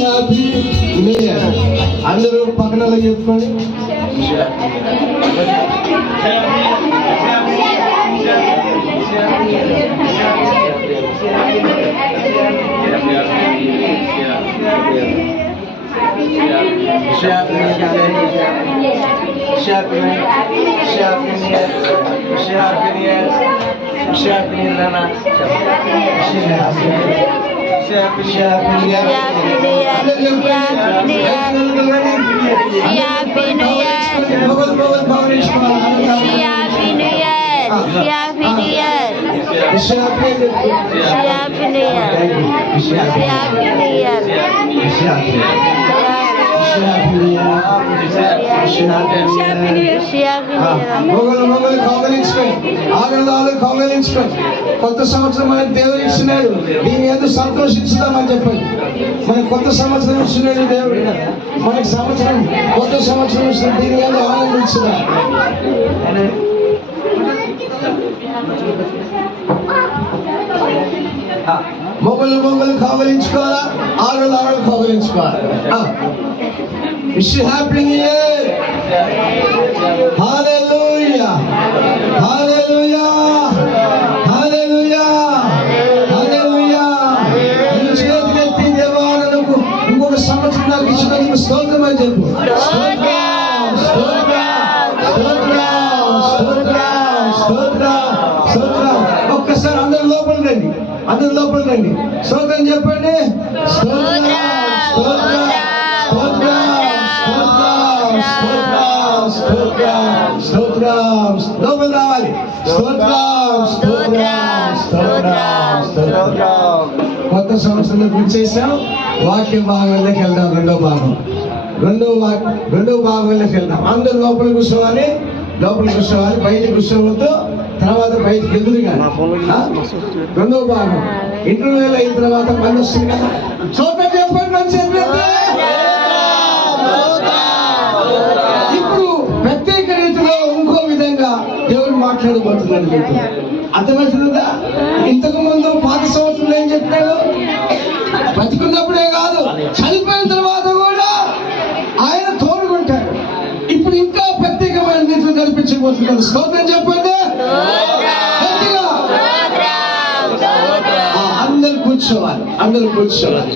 Happy new year. అందరూ పక్కన చెప్పుకోండి. కౌగలించుకోండి. కొత్త సంవత్సరం మనకి దేవుడు ఇచ్చినాడు, దీని ఎందుకు సంతోషించుదామని చెప్పండి. మనకి కొత్త సంవత్సరం ఇచ్చినాడు దేవుడు, మనకి సంవత్సరం కొత్త సంవత్సరం ఇచ్చిన దీని ఎందుకు ఆనందించుదాం. మొగలు కౌగలించుకోవాలా, ఆడలు కౌగలించుకోవాలి. Wish happy new year. హల్లెలూయా హల్లెలూయా హల్లెలూయా హల్లెలూయా. నీ చేతులెత్తి దేవా నాకు ఇంకొక సంవత్సరం నాకు ఇచ్చినందుకు స్తోత్రం అని చెప్పు. ఒక్కసారి అందరు లోపలికి రండి, స్తోత్రం చెప్పండి. లోపలి రావాలి. కొత్త సంవత్సరంలో గుర్తు చేశాం. వాక్య భాగంలోకి వెళ్దాం. రెండో భాగంలోకి వెళ్దాం. అందరూ లోపలికి కూర్చోవాలి, బయటకు కూర్చోవద్దు. తర్వాత బయటకు ఎదురు కానీ. రెండో భాగం ఇంటర్వ్యూలు అయిన తర్వాత పని వస్తుంది కదా. స్తోత్రం చెప్పండి. ఇప్పుడు ప్రత్యేక రీతిలో ఇంకో విధంగా దేవుడు మాట్లాడబోతున్నాడు. అర్థమవుతుందా? ఇంతకు ముందు పాత సంవత్సరంలో ఏం చెప్పాడు? బతికున్నప్పుడే కాదు, చనిపోయిన తర్వాత కూడా ఆయన తోడుకుంటాడు. ఇప్పుడు ఇంకా ప్రత్యేకమైన రీతిలో నడిపించబోతున్నాడు. స్తోత్రం చెప్పండి. అందరు కూర్చోవాలి.